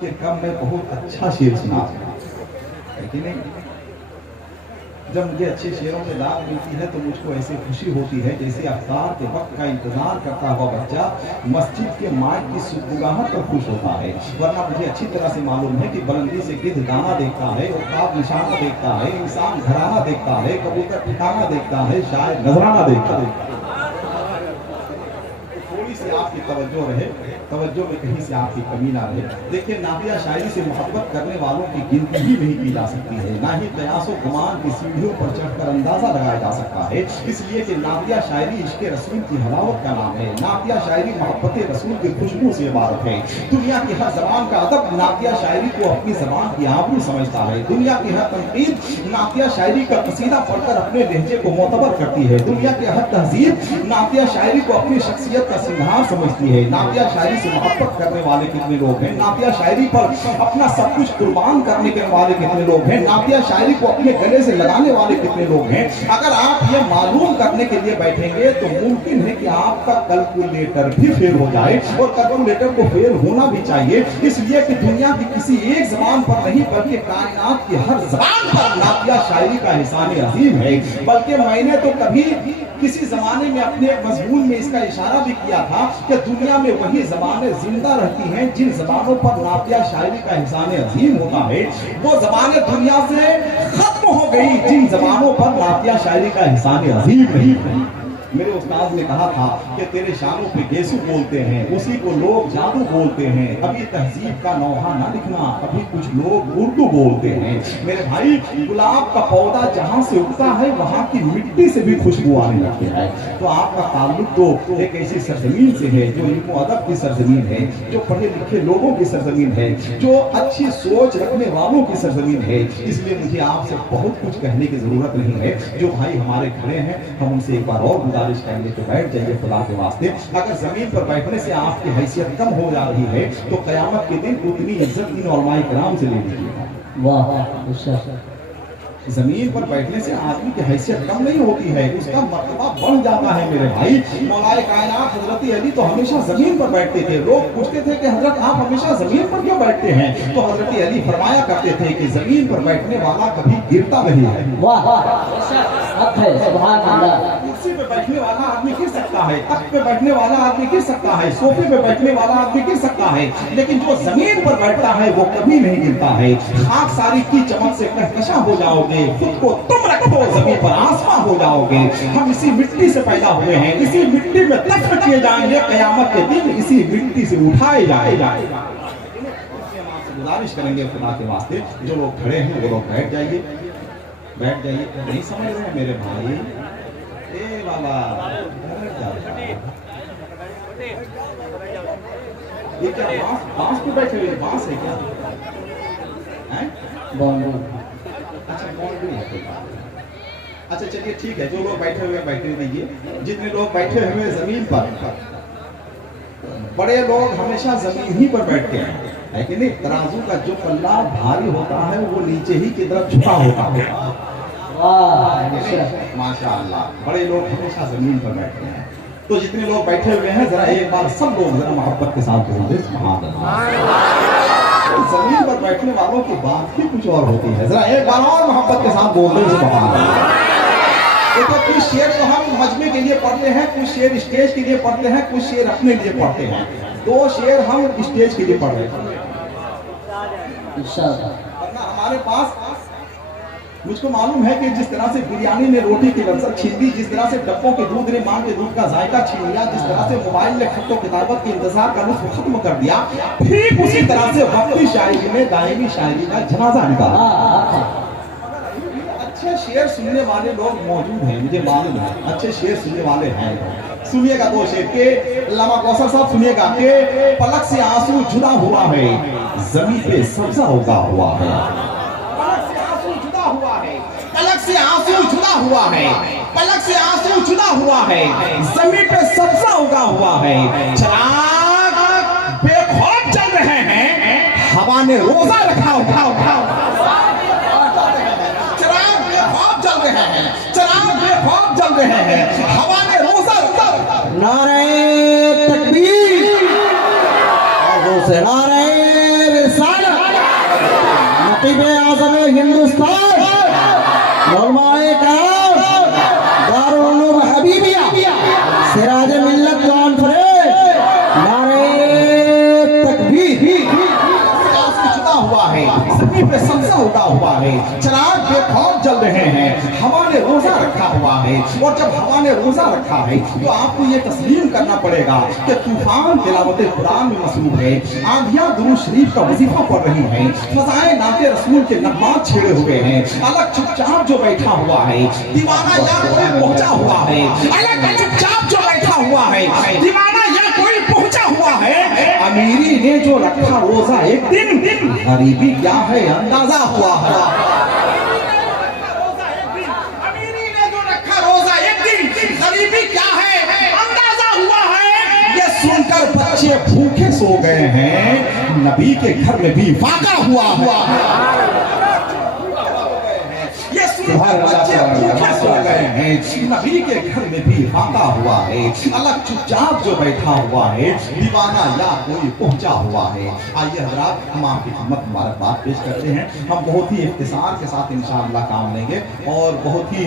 कि कब मैं बहुत अच्छा शेर सुना है कि नहीं। जब मुझे अच्छे शेरों में दाद मिलती है तो मुझको ऐसे खुशी होती है जैसे अफ्तार के वक्त का इंतजार करता हुआ बच्चा मस्जिद के माइक की सुगबुगाहट पर खुश होता है। वरना मुझे अच्छी तरह से मालूम है कि बुलंदी से गिद्ध दाना देखता है, उस्ताद निशाना देखता है, इंसान घराना देखता है, कबूतर ठिकाना देखता है, शायद नजराना देखता है। थोड़ी सी आपकी तवज्जो रहे, तवज्जो में कहीं से आपकी कमी ना रहे। देखिए, नातिया शायरी से मोहब्बत करने वालों की गिनती ही नहीं की जा सकती है, ना ही कयासो गुमान की सीढ़ियों पर चढ़कर अंदाजा लगाया जा सकता है। इसलिए कि नातिया शायरी इश्क रसूल की हलावत का नाम है। नातिया शायरी मोहब्बत रसूल की खुशबू से इबारत है। दुनिया की हर जबान का अदब नातिया शायरी को अपनी जबान की आबरू समझता है। दुनिया की हर तनकीद नातिया शायरी का कसीदा पढ़कर अपने लहजे को मोतबर करती है। दुनिया की हर तहजीब नातिया शायरी को अपनी शख्सियत का सिंगार समझती है। नातिया शायरी से मोहब्बत करने वाले कितने लोग हैं, नातिया शायरी पर अपना सब कुछ कुर्बान करने के वाले कितने लोग हैं, नातिया शायरी को अपने गले से लगाने वाले कितने लोग हैं। अगर आप ये मालूम करने के लिए बैठेंगे तो मुमकिन है कि आपका कैलकुलेटर भी फेल हो जाए, और कैलकुलेटर को फेल होना भी चाहिए। इसलिए कि दुनिया की किसी एक जबान पर नहीं बल्कि कायनात की हर जबान पर नातिया शायरी का एहसान अजीम है। बल्कि मैंने तो कभी किसी जमाने में अपने एक मजमून में इसका इशारा भी किया था कि दुनिया में वही जबानें जिंदा रहती हैं जिन जबानों पर नातिया शायरी का एहसान अजीम होता है। वो जबानें दुनिया से खत्म हो गई जिन जबानों पर नातिया शायरी का एहसान अजीम नहीं। मेरे उस्ताद ने कहा था कि तेरे शानों पे गेसू बोलते हैं, उसी को लोग जादू बोलते हैं। अभी तहजीब का नौहा ना लिखना, अभी कुछ लोग उर्दू बोलते हैं। मेरे भाई, गुलाब का पौधा जहाँ से उगता है वहाँ की मिट्टी से भी खुशबू आने लगती है। तो आपका ताल्लुक तो एक ऐसी सरजमीन से है जो इनको अदब की सरजमीन है, जो पढ़े लिखे लोगों की सरजमीन है, जो अच्छी सोच रखने वालों की सरजमीन है। इसलिए मुझे आपसे बहुत कुछ कहने की जरूरत नहीं है। जो भाई हमारे खड़े हैं हम उनसे एक बार और कहेंगे तो बैठ जाइए खुदा के वास्ते। अगर जमीन पर बैठने से आपकी हैसियत कम हो जा रही है तो कयामत के दिन उतनी इज्जत इन उलमाए किराम से ले लीजिएगा। वाह, जमीन पर बैठने से आदमी की हैसियत कम नहीं होती है, उसका मर्तबा बढ़ जाता है। मेरे भाई, मौलाए कायनात हजरत अली तो हमेशा जमीन पर बैठते थे। लोग पूछते थे कि हजरत आप हमेशा जमीन पर क्यों बैठते हैं? तो हजरत अली फरमाया करते थे कि जमीन पर बैठने वाला कभी गिरता नहीं है। वाह, कुर्सी पे बैठने वाला आदमी गिर सकता है, तख्त पे बैठने वाला आदमी गिर सकता है, सोफे पे बैठने वाला आदमी गिर सकता है, लेकिन जो जमीन पर बैठता है वो कभी नहीं गिरता है। खाक सारी की चमक से कहकशा हो जाओगे, खुद को तुम रखो जमीन पर आसमां हो जाओगे। हम इसी मिट्टी से पैदा हुए हैं, इसी मिट्टी में दफन किए जाएंगे, कयामत के दिन इसी मिट्टी से उठाए जाएंगे। गुजारिश करेंगे खुदा के वास्ते, जो लोग खड़े हैं वो लोग बैठ जाइए, बैठ जाइए। नहीं समझ रहे हैं मेरे भाई? ए बाबा, ये क्या बांस पे बैठे हुए? बांस है क्या? बांबू। अच्छा, बांबू है। अच्छा चलिए ठीक है, जो लोग बैठे हुए बैठे रहिए। जितने लोग बैठे हुए जमीन पर, बड़े लोग हमेशा जमीन ही पर बैठते हैं, है कि नहीं? तराजू का जो पल्ला भारी होता है वो नीचे ही की तरफ झुका होता है। माशाअल्लाह, बड़े लोग हमेशा जमीन पर बैठते हैं। तो जितने लोग बैठे हुए हैं जरा एक बार सब लोग जरा मोहब्बत के साथ बोल दे सुभान अल्लाह। जमीन पर बैठने वालों की बात ही कुछ और होती है, जरा एक बार और मोहब्बत के साथ बोल दे सुभान अल्लाह। देखो, कुछ शेर तो हम मजमे के लिए पढ़ते हैं, कुछ शेर स्टेज के लिए पढ़ते हैं, कुछ शेर अपने लिए पढ़ते हैं। 2 शेर हम स्टेज के लिए पढ़ रहे हैं। हमारे पास, मुझको मालूम है कि जिस तरह से बिरयानी ने रोटी की लज्जत छीन ली, जिस तरह से डब्बों के दूध ने मां के दूध का जायका छीन लिया, जिस तरह से मोबाइल ने खत्तो किताबत के इंतजार का लुत्फ खत्म कर दिया, ठीक उसी तरह से वक्ती शायरी ने दायमी शायरी का जनाजा निकाला। अच्छे शेर सुनने वाले लोग मौजूद हैं, मुझे मालूम है, अच्छे शेर सुनने वाले हैं। सुनिएगा 2 शेर के, अल्लामा कौसर साहब सुनिएगा के पलक से आंसू जुदा हुआ है, जमीन पे सब्जा उगा हुआ है। पलक से आंसू जुदा हुआ है, पलक से आंसू जुदा हुआ है, पलक से आंसू जुदा हुआ है, जमीन पे सब्जा उगा हुआ है। चिराग बेखौफ चल रहे हैं, हवा ने रोजा रखा उठा। चिराग बेखौफ जल रहे हैं, चिराग बेखौफ जल रहे हैं, हवा ने रोजा रखा। नारे तकबीर, नारे रिसालत। खतीब-ए-आज़म हिंदुस्तान उलमाए कराम दारुल उलूम हबीबिया सिराज मिल्लत कॉन्फ्रेंस नारे तकबीर हुआ है, सभी पे सबसे उड़ा हुआ है, चिराग बेखौफ जल रहे हैं, हवा ने रोजा रखा हुआ है। और जब हवा ने रोजा रखा है तो आपको ये तस्लीम करना पड़ेगा कि तूफान तिलावत कुरान में मसरूफ है, आंधियां दुरूद शरीफ का वजीफा पढ़ रही हैं, फजाएं नाते रसूल के नगमात छेड़े हुए हैं, अलग चुपचाप जो बैठा हुआ है दीवाना या कोई पहुंचा हुआ है, अलग चुपचाप जो बैठा हुआ है दीवाना या कोई पहुंचा हुआ है। अमीरी ने जो रखा रोजा एक दिन, गरीबी क्या है अंदाजा हुआ है। अमीरी ने जो रखा रोजा एक दिन, गरीबी क्या है अंदाजा हुआ है। ये सुनकर बच्चे भूखे सो गए हैं, नबी के घर में भी फाका हुआ है। ये सुनकर बच्चे भूखे सो गए हैं, नबी के घर में भी फाका हुआ है, अलग चुपचाप जो बैठा हुआ है दीवाना या कोई पहुंचा हुआ है। आइए हजरात, हम आपकी खिदमत मुबारकबाद पेश करते हैं। हम बहुत ही इख्तिसार के साथ इंशाअल्लाह काम लेंगे और बहुत ही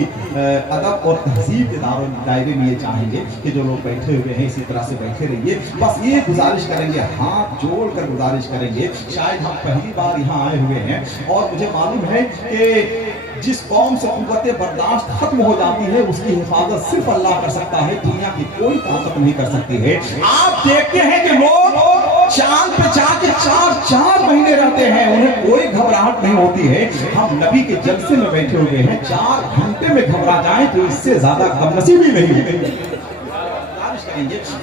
अदब और तहजीब के दायरे में ये चाहेंगे कि जो लोग बैठे हुए हैं इसी तरह से बैठे रहिए। बस ये गुजारिश करेंगे, हाथ जोड़ कर गुजारिश करेंगे, शायद हम पहली बार यहाँ आए हुए हैं और मुझे मालूम है कि जिस कौम से कुव्वत बर्दाश्त खत्म हो जाती है उसकी हिफाजत सिर्फ अल्लाह कर सकता है, दुनिया की कोई ताकत नहीं कर सकती है। आप देखते हैं कि लोग चांद पे जाके 4-4 महीने रहते हैं, उन्हें कोई घबराहट नहीं होती है। हम नबी के जलसे में बैठे हुए हैं, 4 घंटे में घबरा जाएं तो इससे ज्यादा कमनसीबी नहीं है।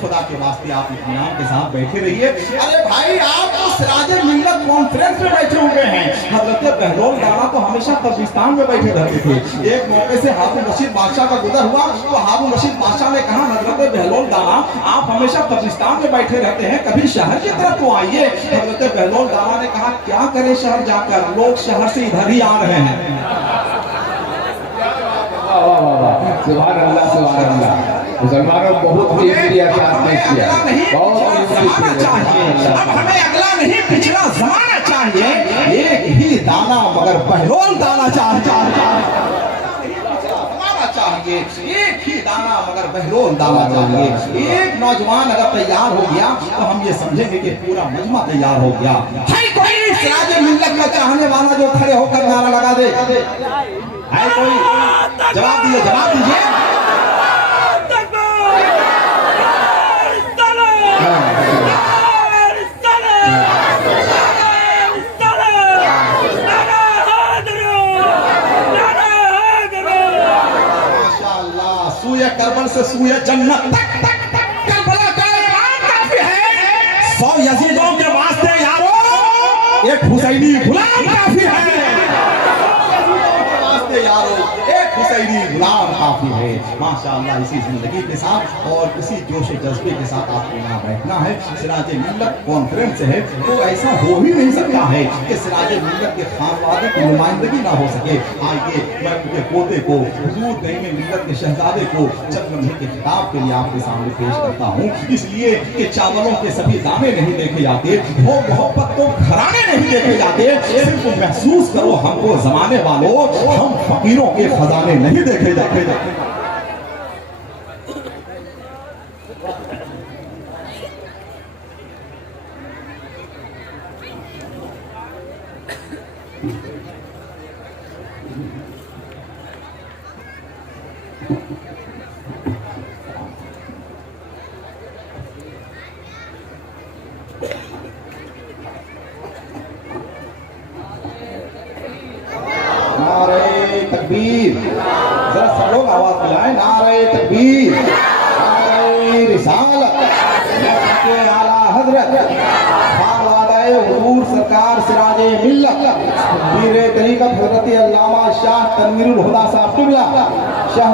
खुदा के वास्ते आप इत्मीनान के साथ बैठे रहिए। अरे भाई, आप तो सिराज मिल्लत कॉन्फ्रेंस में बैठे हुए हैं। हजरत बहलोल दाना तो हमेशा कब्रिस्तान में बैठे रहते थे। एक मौके से हारून रशीद बादशाह का गुजर हुआ तो हारून रशीद बादशाह ने कहा, हजरत बहलोल दाना आप हमेशा कब्रिस्तान में बैठे रहते हैं, कभी शहर की तरफ तो आइए। हजरत बहलोल दाना ने कहा, क्या करे शहर जाकर, लोग शहर से इधर ही आ रहे हैं। सुभान अल्लाह, सुभान अल्लाह। मुसलमानों बहुत ही किया, अब हमें अगला नहीं पिछला जमाना चाहिए, एक ही दाना मगर बहलोल दाना चाहिए, एक ही दाना मगर बहलोल दाना चाहिए। एक नौजवान अगर तैयार हो गया तो हम ये समझेंगे कि पूरा मजमा तैयार हो गया है। कोई सिराज मिल्लत का चाहने वाला जो खड़े होकर नारा लगा दे, है कोई? जवाब दीजिए, जवाब दीजिए। करबल से सूए जन्नत तक करबला का ईमान काफी है। 100 यजीदों के वास्ते यारो एक हुसैनी गुलाम काफी है। यारो एक हुसैनी गुलाम काफी है। माशाअल्लाह, इसी जिंदगी के साथ और इसी जोश जज्बे के साथ आपको यहाँ बैठना है। सिराज मिल्लत कॉन्फ्रेंस है तो ऐसा हो ही नहीं सकता है कि सिराज मिल्लत के खानवादे की नुमाइंदगी ना हो सके। आइए, मैं उनके पोते को, हुजूर नईम मिल्लत के शहजादे को चंद लम्हे के खिताब के लिए आपके सामने पेश करता हूँ, इसलिए कि चावलों के सभी दाने नहीं देखे जाते, वो मोहब्बत को घराने नहीं देखे जाते। सिर्फ महसूस करो हमको जमाने वालों, हम फकीरों के खजाने नहीं देखे जाते। तकबीर, जरा सब लोग आवाज मिलाएं। नारे तकबीर, नारे रिसालत, आला हजरत हुजूर सरकार सिराजे मिल्लत पीर तरीक़त हज़रत अल्लामा शाह तनवीरुल हुदा साहब क़िबला शाह